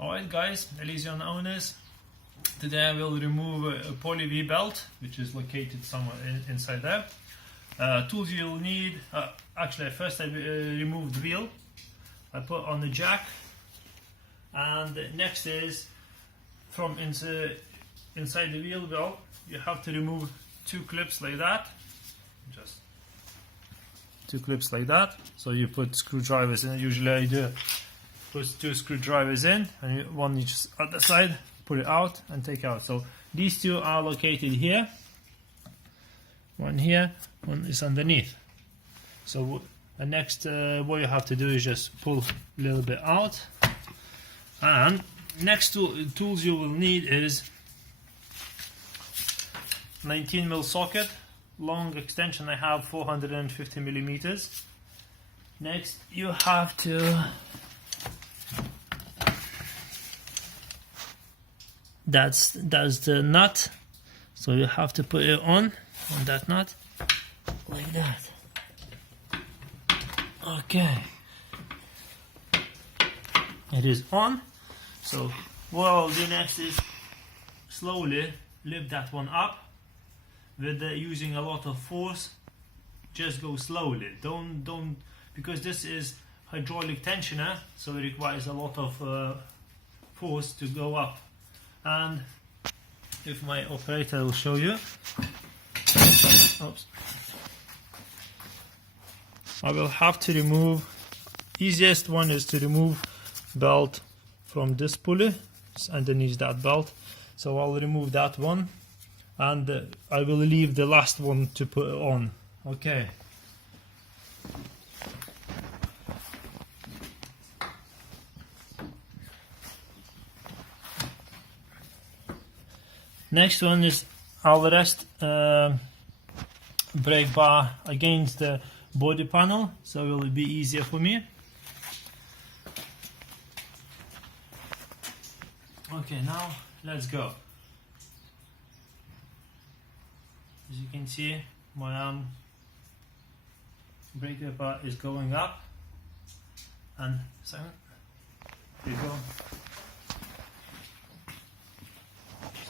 Alright guys, Elysion owners, today I will remove a poly V belt which is located somewhere inside there. Tools you'll need, actually first I remove the wheel, I put on the jack, and next is from inside the wheel well, you have to remove two clips like that, just two clips like that. So you put screwdrivers in, usually I do put two screwdrivers in and one each other side, put it out and take out. So these two are located here, one here, one is underneath. So the next what you have to do is just pull a little bit out, and next tools you will need is 19mm socket, long extension. I have 450 millimeters. Next you have to, that's the nut, so you have to put it on that nut like that. Okay, it is on. So what I'll do next is slowly lift that one up with using a lot of force. Just go slowly, don't because this is hydraulic tensioner, so it requires a lot of force to go up. And if my operator will show you, oops, I will have to remove, easiest one is to remove belt from this pulley, it's underneath that belt. So I'll remove that one, and I will leave the last one to put on. Okay. Next one is I'll rest brake bar against the body panel, so it will be easier for me. Okay, now let's go. As you can see, my brake bar is going up, and Simon, there you go.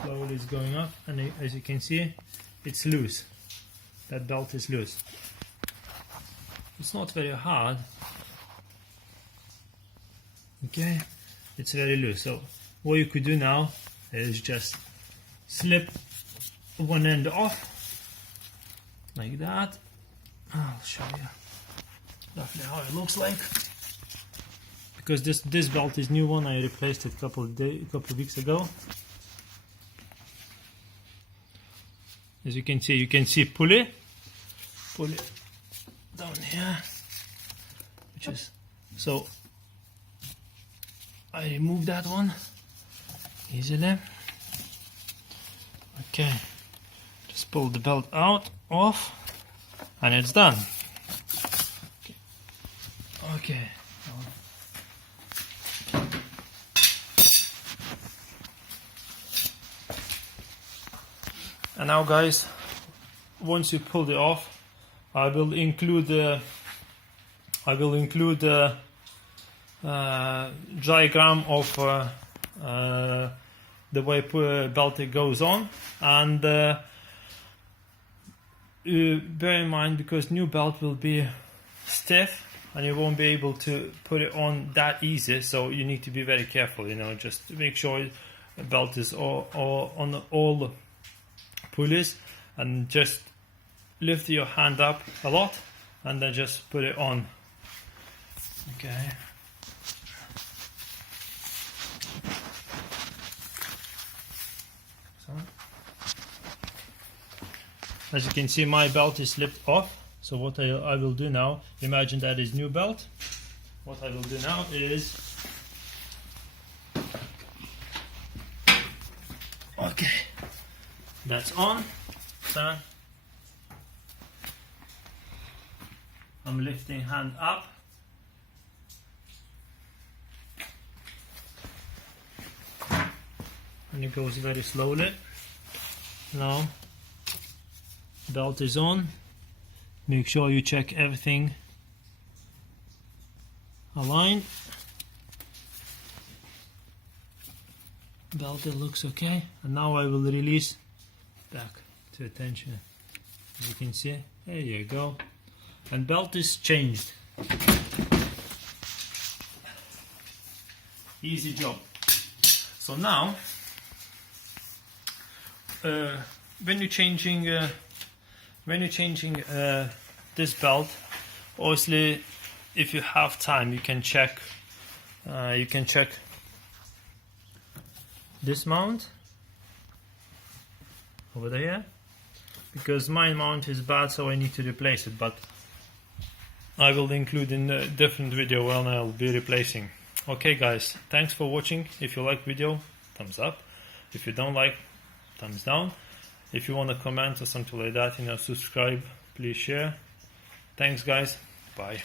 Slowly it's going up, and as you can see, it's loose. That belt is loose. It's not very hard. Okay, it's very loose. So what you could do now is just slip one end off like that. I'll show you roughly how it looks like, because this belt is new one. I replaced it a couple of weeks ago. As you can see pulley down here, which is, so I remove that one easily. Okay, just pull the belt off, and it's done. Okay. And now guys, once you pull it off, I will include the diagram of the way belt it goes on, and bear in mind, because new belt will be stiff and you won't be able to put it on that easy, so you need to be very careful, you know, just to make sure the belt is all on all pulleys, and just lift your hand up a lot and then just put it on. Okay. So, as you can see, my belt is slipped off. So what I will do now, imagine that is new belt. What I will do now is, okay, that's on. So I'm lifting hand up, and it goes very slowly. Now belt is on. Make sure you check everything aligned. belt, it looks okay. And now I will release back to attention. You can see, there you go. And belt is changed. Easy job. So now, when you're changing this belt, obviously, if you have time, you can check this mount over there, because my mount is bad, so I need to replace it. But I will include in a different video when I'll be replacing. Okay guys, thanks for watching. If you like video, thumbs up. If you don't like, thumbs down. If you want to comment or something like that, subscribe, please share. Thanks guys, bye.